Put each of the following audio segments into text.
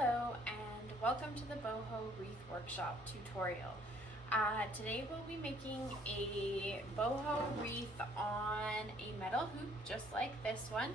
Hello and welcome to the Boho Wreath Workshop tutorial. Today we'll be making a boho wreath on a metal hoop just like this one,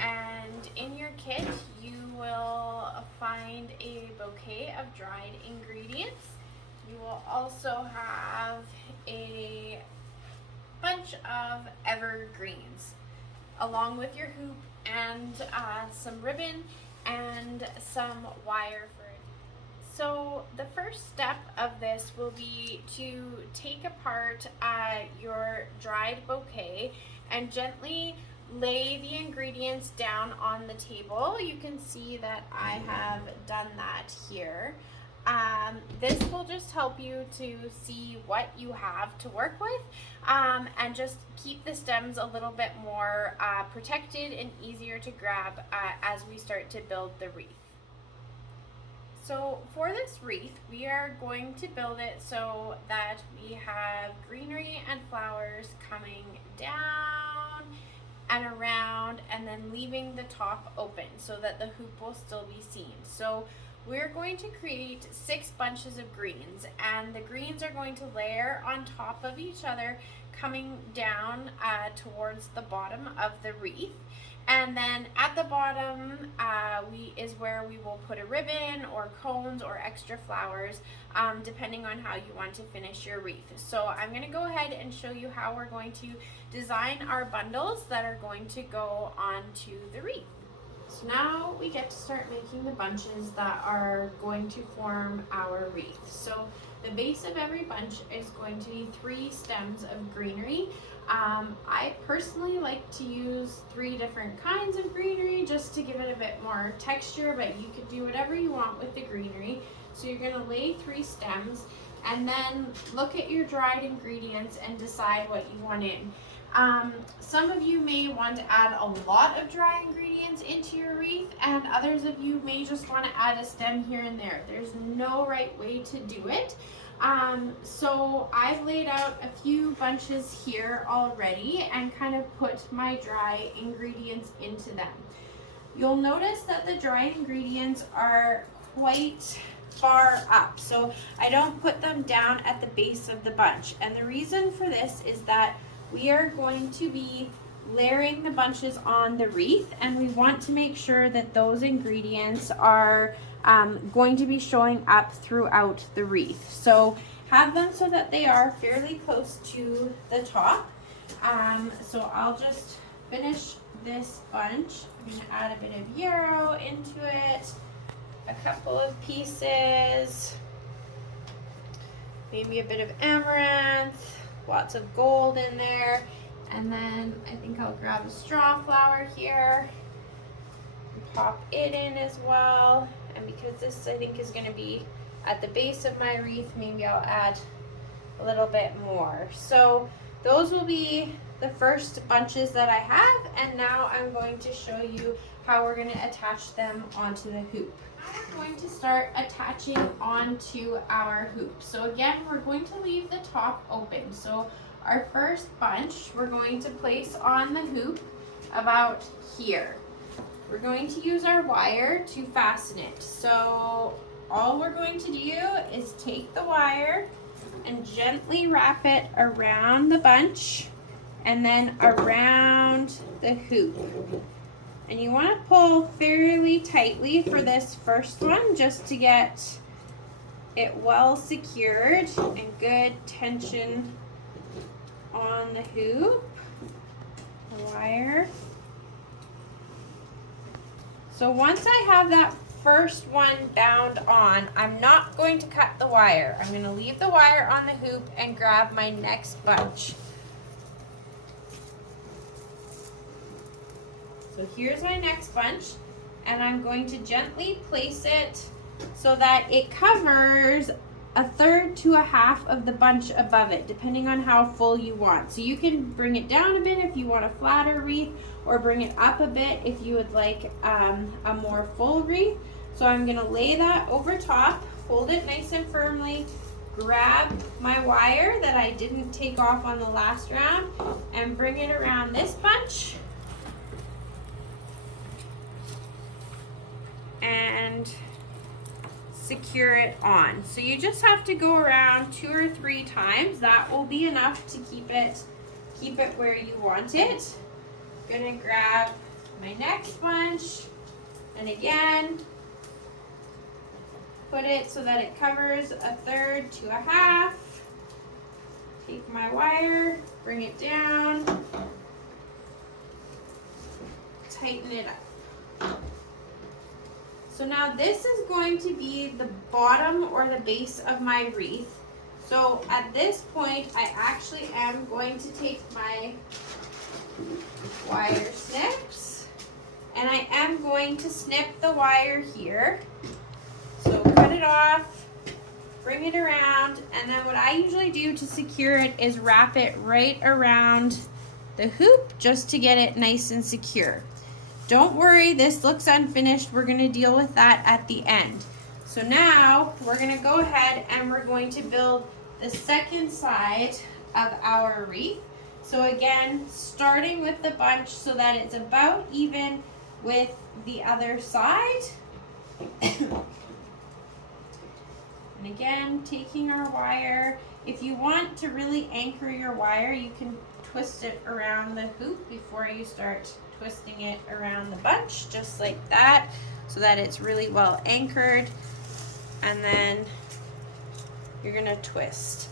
and in your kit you will find a bouquet of dried ingredients. You will also have a bunch of evergreens along with your hoop and some ribbon and some wire for it. So the first step of this will be to take apart your dried bouquet and gently lay the ingredients down on the table. You can see that I have done that here. This will just help you to see what you have to work with and just keep the stems a little bit more protected and easier to grab as we start to build the wreath. So for this wreath, we are going to build it so that we have greenery and flowers coming down and around and then leaving the top open so that the hoop will still be seen. So we're going to create 6 bunches of greens, and the greens are going to layer on top of each other, coming down towards the bottom of the wreath. And then at the bottom is where we will put a ribbon or cones or extra flowers, depending on how you want to finish your wreath. So I'm going to go ahead and show you how we're going to design our bundles that are going to go onto the wreath. So now we get to start making the bunches that are going to form our wreath. So the base of every bunch is going to be 3 stems of greenery. I personally like to use 3 different kinds of greenery just to give it a bit more texture, but you could do whatever you want with the greenery. So you're going to lay 3 stems and then look at your dried ingredients and decide what you want in. Some of you may want to add a lot of dry ingredients into your wreath, and others of you may just want to add a stem here and there. There's no right way to do it. So I've laid out a few bunches here already and kind of put my dry ingredients into them. You'll notice that the dry ingredients are quite far up, so I don't put them down at the base of the bunch. And the reason for this is that we are going to be layering the bunches on the wreath, and we want to make sure that those ingredients are going to be showing up throughout the wreath. So have them so that they are fairly close to the top. So I'll just finish this bunch. I'm going to add a bit of yarrow into it, a couple of pieces, maybe a bit of amaranth, lots of gold in there, and then I think I'll grab a straw flower here and pop it in as well. And because this I think is going to be at the base of my wreath, maybe I'll add a little bit more. So those will be the first bunches that I have, and now I'm going to show you how we're going to attach them onto the hoop. Now we're going to start attaching onto our hoop. So again, we're going to leave the top open. So our first bunch we're going to place on the hoop about here. We're going to use our wire to fasten it. So all we're going to do is take the wire and gently wrap it around the bunch and then around the hoop. And you want to pull fairly tightly for this first one just to get it well secured and good tension on the hoop, the wire. So once I have that first one bound on, I'm not going to cut the wire. I'm going to leave the wire on the hoop and grab my next bunch. So here's my next bunch, and I'm going to gently place it so that it covers 1/3 to 1/2 of the bunch above it, depending on how full you want. So you can bring it down a bit if you want a flatter wreath, or bring it up a bit if you would like a more full wreath. So I'm going to lay that over top, hold it nice and firmly, grab my wire that I didn't take off on the last round, and bring it around this bunch. And secure it on. So you just have to go around 2 or 3 times. That will be enough to keep it where you want it. I'm gonna grab my next bunch, and again, put it so that it covers 1/3 to 1/2. Take my wire, bring it down, tighten it up. So now this is going to be the bottom or the base of my wreath. So at this point, I actually am going to take my wire snips, and I am going to snip the wire here. So cut it off, bring it around, and then what I usually do to secure it is wrap it right around the hoop just to get it nice and secure. Don't worry, this looks unfinished. We're gonna deal with that at the end. So now we're gonna go ahead and we're going to build the second side of our wreath. So again, starting with the bunch so that it's about even with the other side. And again, taking our wire. If you want to really anchor your wire, you can twist it around the hoop before you start twisting it around the bunch, just like that, so that it's really well anchored. And then you're gonna twist.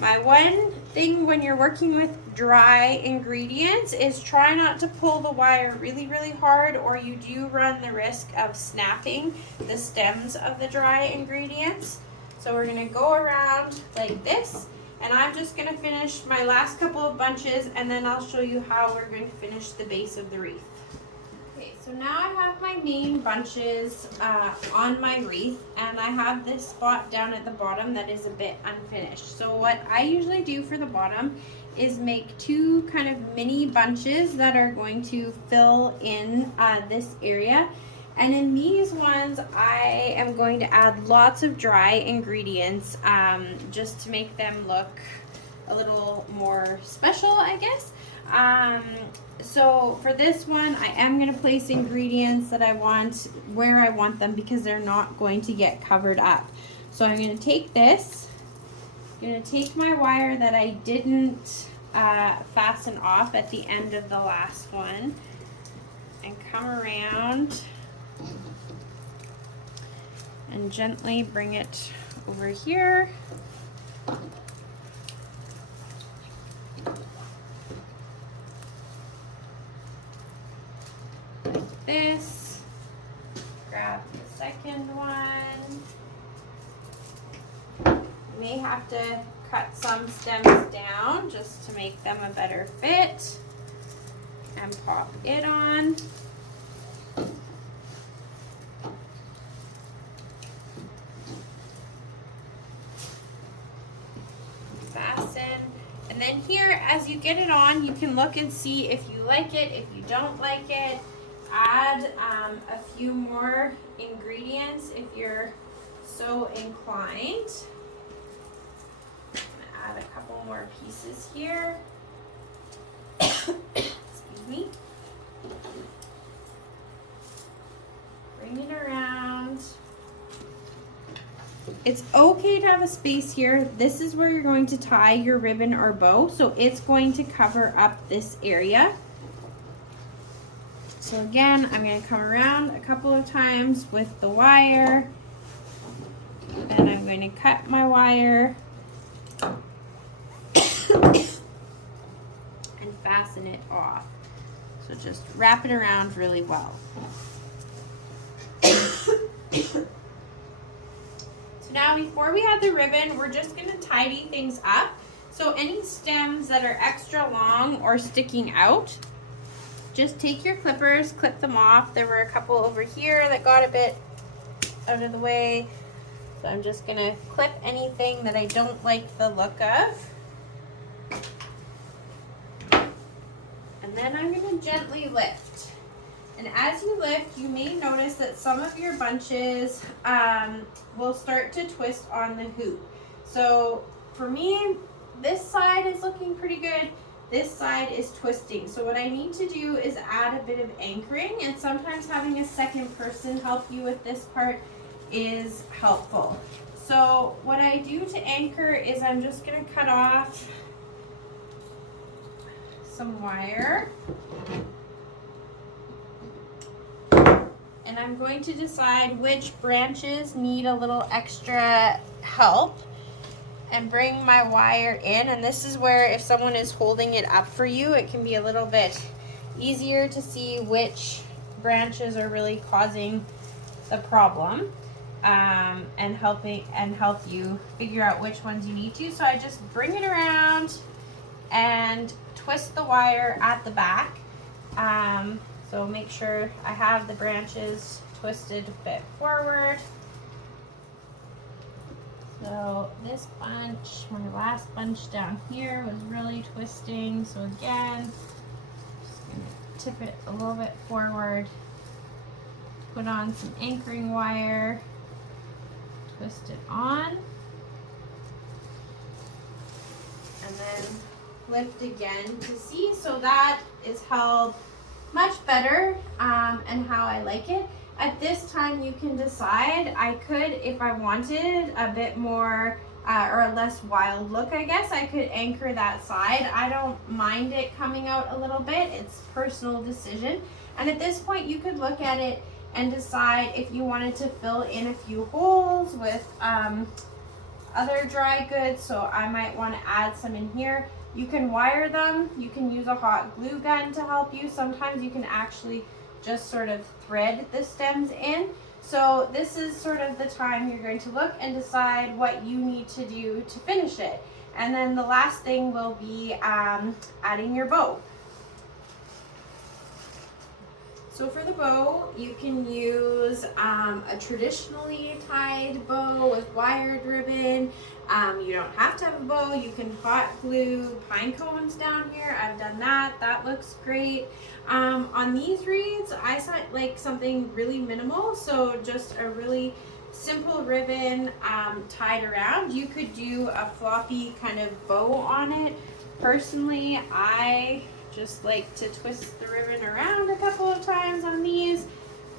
My one thing when you're working with dry ingredients is try not to pull the wire really, really hard, or you do run the risk of snapping the stems of the dry ingredients. So we're gonna go around like this, and I'm just gonna finish my last couple of bunches, and then I'll show you how we're going to finish the base of the wreath. Okay, so now I have my main bunches on my wreath, and I have this spot down at the bottom that is a bit unfinished. So what I usually do for the bottom is make 2 kind of mini bunches that are going to fill in this area. And in these ones, I am going to add lots of dry ingredients just to make them look a little more special, I guess. So for this one, I am going to place ingredients that I want where I want them because they're not going to get covered up. So I'm going to take this, I'm going to take my wire that I didn't fasten off at the end of the last one and come around and gently bring it over here. Like this. Grab the second one. You may have to cut some stems down just to make them a better fit. And pop it on. And then here, as you get it on, you can look and see if you like it. If you don't like it, add a few more ingredients if you're so inclined. I'm gonna add a couple more pieces here. Excuse me. Bring it around. It's okay to have a space here. This is where you're going to tie your ribbon or bow, so it's going to cover up this area. So again, I'm going to come around a couple of times with the wire. Then I'm going to cut my wire and fasten it off. So just wrap it around really well. Now before we add the ribbon, we're just going to tidy things up. So any stems that are extra long or sticking out, just take your clippers, clip them off. There were a couple over here that got a bit out of the way. So I'm just going to clip anything that I don't like the look of. And then I'm going to gently lift. And as you lift, you may notice that some of your bunches will start to twist on the hoop. So for me, this side is looking pretty good. This side is twisting. So what I need to do is add a bit of anchoring, and sometimes having a second person help you with this part is helpful. So what I do to anchor is I'm just going to cut off some wire. And I'm going to decide which branches need a little extra help and bring my wire in. And this is where, if someone is holding it up for you, it can be a little bit easier to see which branches are really causing the problem, and help you figure out which ones you need to. So I just bring it around and twist the wire at the back. So make sure I have the branches twisted a bit forward. So this bunch, my last bunch down here, was really twisting. So again, just gonna tip it a little bit forward, put on some anchoring wire, twist it on, and then lift again to see. So that is held much better, and how I like it. At this time you can decide. I could, if I wanted a bit more or a less wild look, I guess I could anchor that side. I don't mind it coming out a little bit. It's personal decision. And at this point you could look at it and decide if you wanted to fill in a few holes with other dry goods. So I might want to add some in here. You can wire them. You can use a hot glue gun to help you. Sometimes you can actually just sort of thread the stems in. So this is sort of the time you're going to look and decide what you need to do to finish it. And then the last thing will be adding your bow. So for the bow, you can use a traditionally tied bow with wired ribbon. You don't have to have a bow. You can hot glue pine cones down here. I've done that. That looks great. On these wreaths, I like something really minimal. So just a really simple ribbon tied around. You could do a floppy kind of bow on it. Personally, I just like to twist the ribbon around a couple of times on these,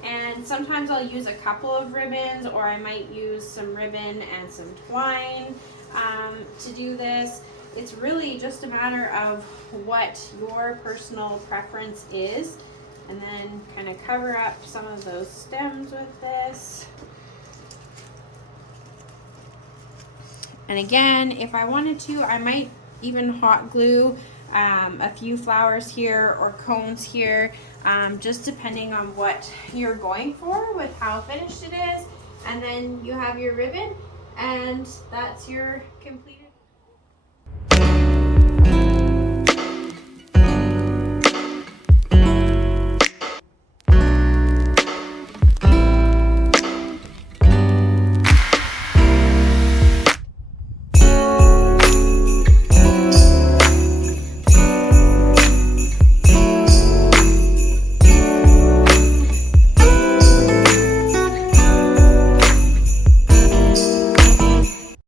and sometimes I'll use a couple of ribbons, or I might use some ribbon and some twine to do this. It's really just a matter of what your personal preference is, and then kind of cover up some of those stems with this. And again, if I wanted to, I might even hot glue a few flowers here or cones here, just depending on what you're going for with how finished it is. And then you have your ribbon, and that's your completed